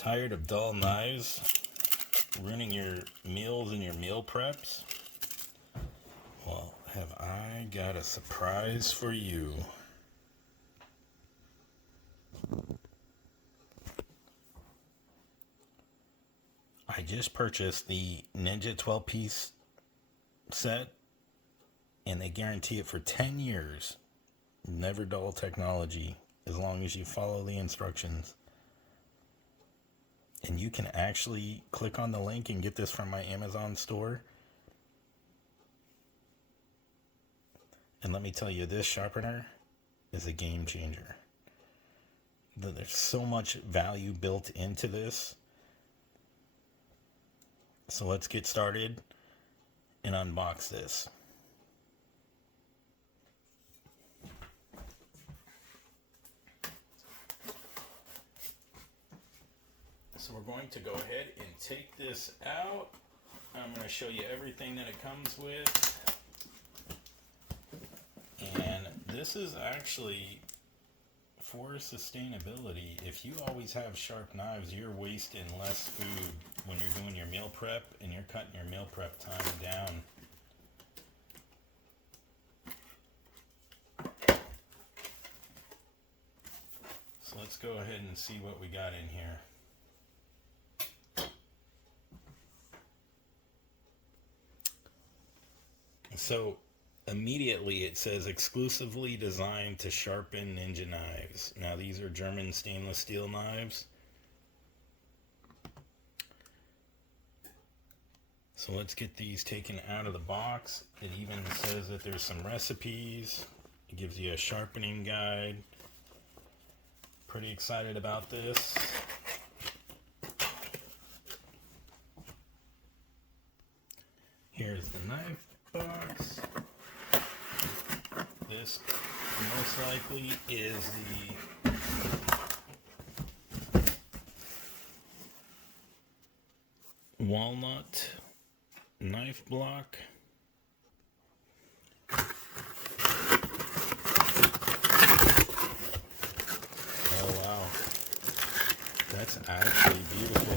Tired of dull knives ruining your meals and your meal preps? Well, have I got a surprise for you. I just purchased the Ninja 12-piece set, and they guarantee it for 10 years. Never dull technology, as long as you follow the instructions. And you can actually click on the link and get this from my Amazon store. And let me tell you, this sharpener is a game changer. There's so much value built into this. So let's get started and unbox this. So we're going to go ahead and take this out. I'm going to show you everything that it comes with. And this is actually for sustainability. If you always have sharp knives, you're wasting less food when you're doing your meal prep, and you're cutting your meal prep time down. So let's go ahead and see what we got in here. So immediately it says exclusively designed to sharpen ninja knives. Now these are German stainless steel knives. So let's get these taken out of the box. It even says that there's some recipes. It gives you a sharpening guide. Pretty excited about this. Here's the knife box. This most likely is the Walnut knife block. Oh wow, that's actually beautiful.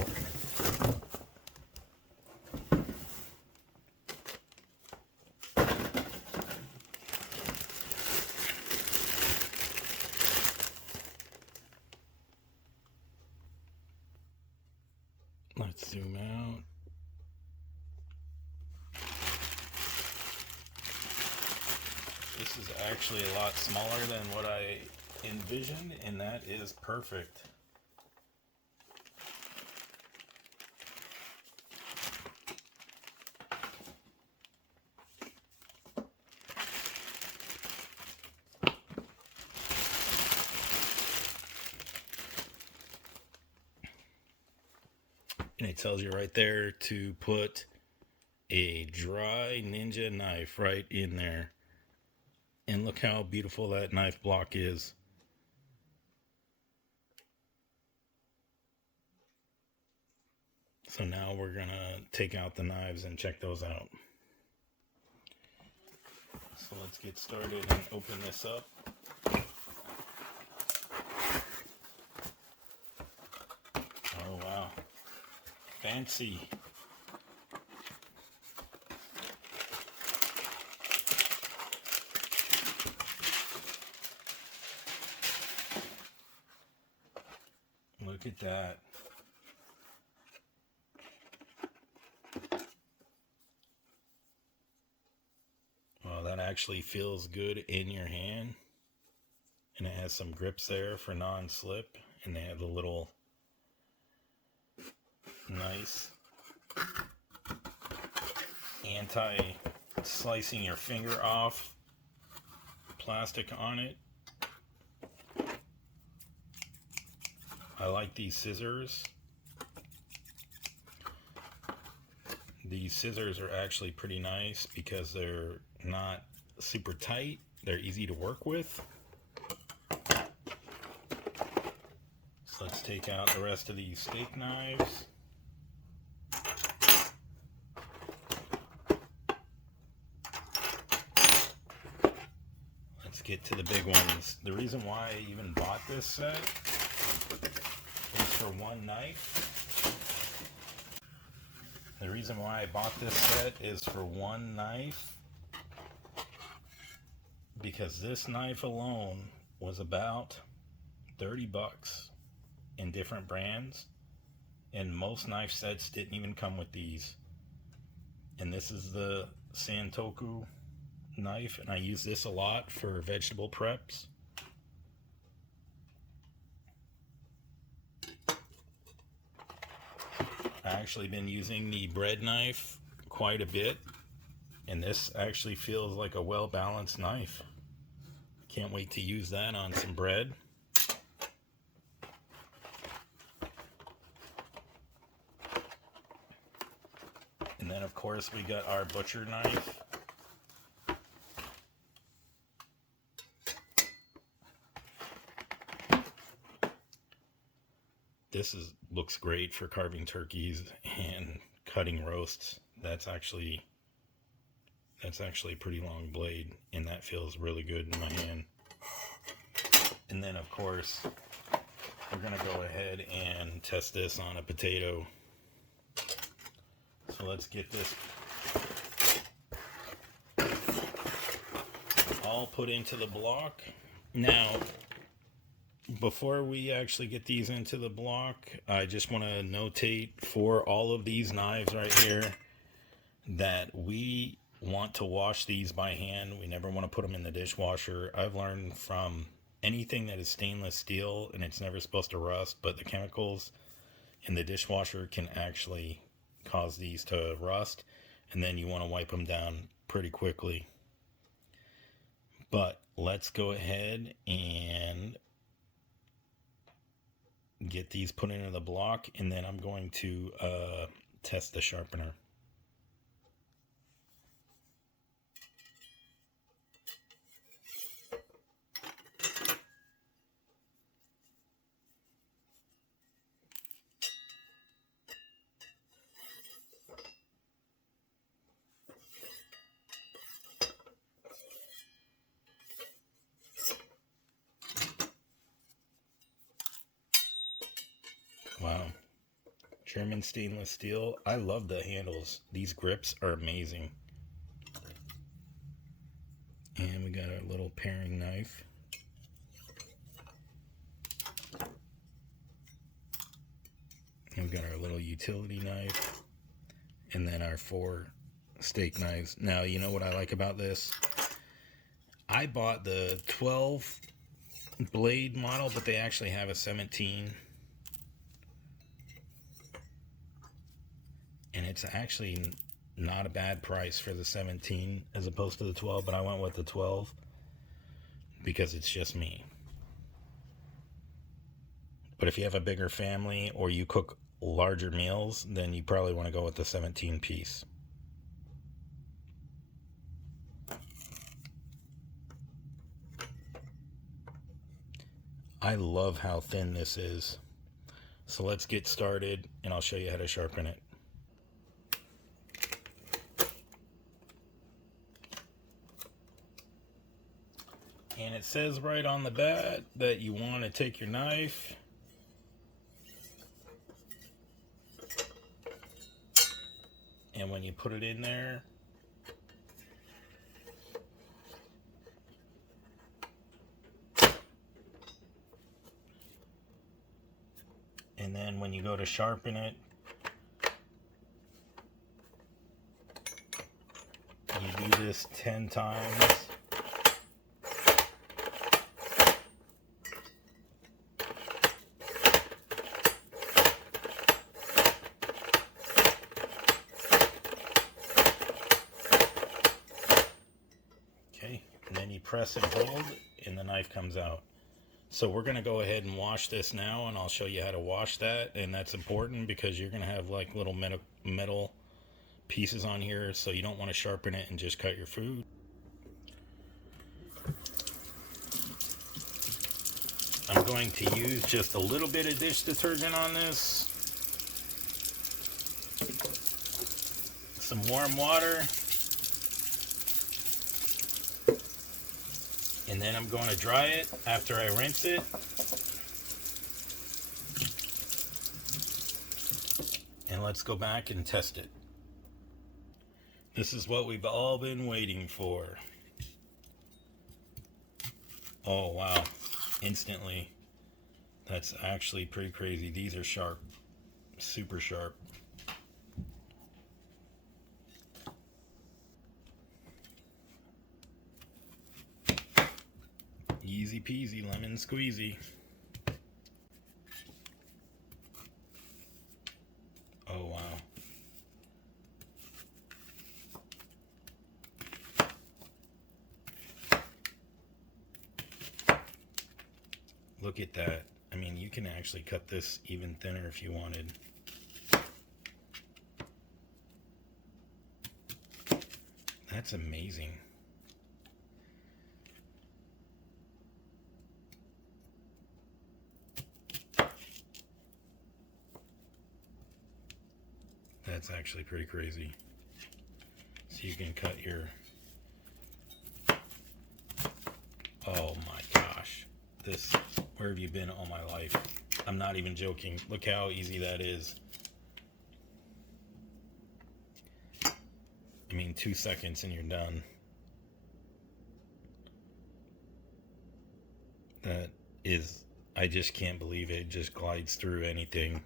Let's zoom out. This is actually a lot smaller than what I envisioned, and that is perfect. And it tells you right there to put a dry Ninja knife right in there. And look how beautiful that knife block is. So now we're gonna take out the knives and check those out. So let's get started and open this up. Oh wow, fancy. Look at that. Well, that actually feels good in your hand. And it has some grips there for non-slip. And they have a little nice anti-slicing your finger off plastic on it. I like these scissors. These scissors are actually pretty nice because they're not super tight. They're easy to work with. So let's take out the rest of these steak knives. Let's get to the big ones. The reason why I even bought this set is for one knife. The reason why I bought this set is for one knife, because this knife alone was about 30 bucks in different brands, and most knife sets didn't even come with these. And this is the Santoku knife, and I use this a lot for vegetable preps. I've actually been using the bread knife quite a bit, and this actually feels like a well-balanced knife. Can't wait to use that on some bread. And then of course we got our butcher knife. This looks great for carving turkeys and cutting roasts. That's actually a pretty long blade, and that feels really good in my hand. And then of course we're gonna go ahead and test this on a potato. So let's get this all put into the block. Now, before we actually get these into the block, I just want to notate for all of these knives right here that we want to wash these by hand. We never want to put them in the dishwasher. I've learned from anything that is stainless steel, and it's never supposed to rust, but the chemicals in the dishwasher can actually cause these to rust, and then you want to wipe them down pretty quickly. But let's go ahead and get these put into the block, and then I'm going to test the sharpener. Wow. German stainless steel. I love the handles. These grips are amazing. And we got our little paring knife. And we got our little utility knife. And then our 4 steak knives. Now, you know what I like about this? I bought the 12 blade model, but they actually have a 17. And it's actually not a bad price for the 17 as opposed to the 12, but I went with the 12 because it's just me. But if you have a bigger family or you cook larger meals, then you probably want to go with the 17 piece. I love how thin this is. So let's get started, and I'll show you how to sharpen it. And it says right on the bat that you want to take your knife and when you put it in there, and then when you go to sharpen it, you do this 10 times. And then you press and hold, and the knife comes out. So we're going to go ahead and wash this now, and I'll show you how to wash that. And that's important because you're going to have like little metal pieces on here, so you don't want to sharpen it and just cut your food. I'm going to use just a little bit of dish detergent on this, some warm water, and then I'm going to dry it after I rinse it. And let's go back and test it. This is what we've all been waiting for. Oh wow, instantly. That's actually pretty crazy. These are sharp, super sharp. Easy peasy, lemon squeezy. Oh wow. Look at that. I mean, you can actually cut this even thinner if you wanted. That's amazing. That's actually pretty crazy. So you can cut your... Oh my gosh. This, where have you been all my life? I'm not even joking. Look how easy that is. I mean, 2 seconds and you're done. That is, I just can't believe it. It just glides through anything.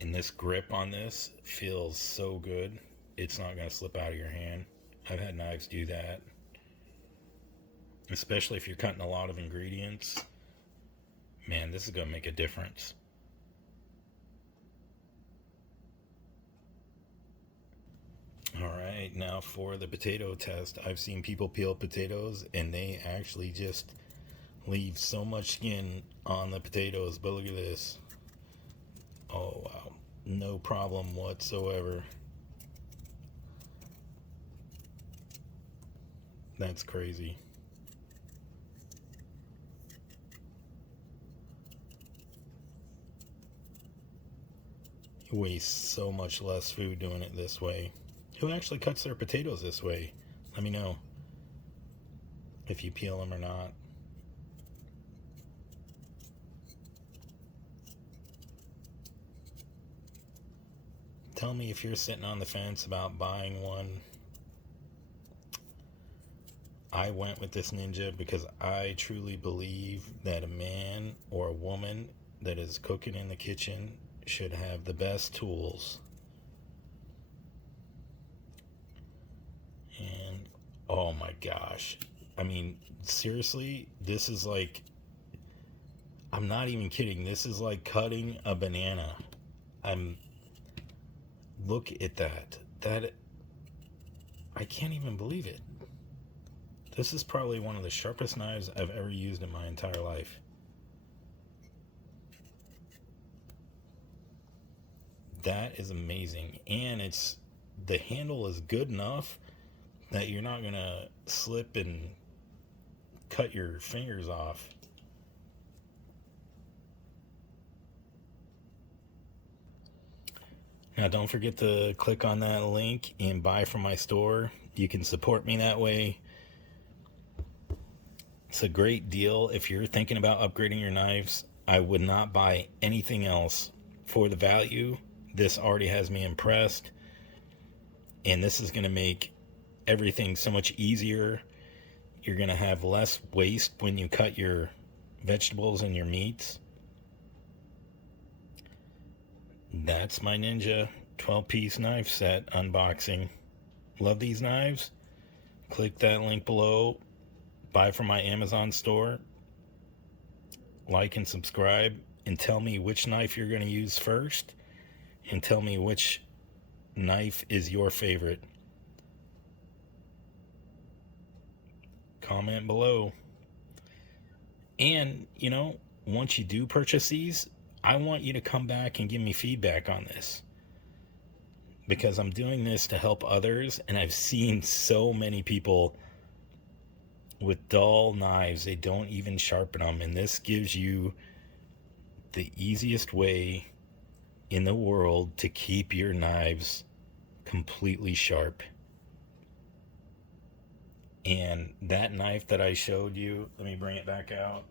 And this grip on this feels so good. It's not going to slip out of your hand. I've had knives do that. Especially if you're cutting a lot of ingredients. Man, this is going to make a difference. Alright, now for the potato test. I've seen people peel potatoes and they actually just leave so much skin on the potatoes. But look at this. Oh wow, no problem whatsoever. That's crazy. You waste so much less food doing it this way. Who actually cuts their potatoes this way? Let me know if you peel them or not. Tell me if you're sitting on the fence about buying one. I went with this Ninja because I truly believe that a man or a woman that is cooking in the kitchen should have the best tools. And oh my gosh. I mean, seriously, this is like, I'm not even kidding. This is like cutting a banana. Look at that. I can't even believe it. This is probably one of the sharpest knives I've ever used in my entire life. That is amazing. And the handle is good enough that you're not going to slip and cut your fingers off. Now don't forget to click on that link and buy from my store. You can support me that way. It's a great deal. If you're thinking about upgrading your knives, I would not buy anything else for the value. This already has me impressed. And this is going to make everything so much easier. You're going to have less waste when you cut your vegetables and your meats. That's my Ninja 12-piece knife set unboxing. Love these knives? Click that link below. Buy from my Amazon store. Like and subscribe. And tell me which knife you're going to use first. And tell me which knife is your favorite. Comment below. And, you know, once you do purchase these, I want you to come back and give me feedback on this. Because I'm doing this to help others, and I've seen so many people with dull knives, they don't even sharpen them, and this gives you the easiest way in the world to keep your knives completely sharp. And that knife that I showed you, let me bring it back out.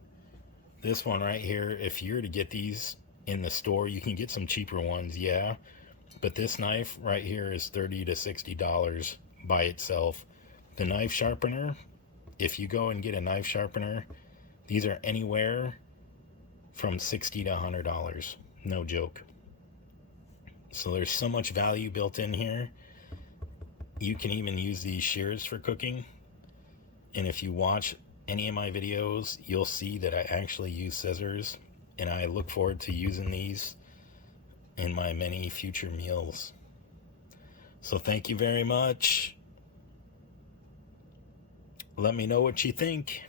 This one right here, if you were to get these in the store. You can get some cheaper ones, yeah, but this knife right here is $30 to $60 by itself. The knife sharpener, if you go and get a knife sharpener, these are anywhere from $60 to $100. No joke. So there's so much value built in here. You can even use these shears for cooking. And if you watch any of my videos, you'll see that I actually use scissors. And I look forward to using these in my many future meals. So thank you very much. Let me know what you think.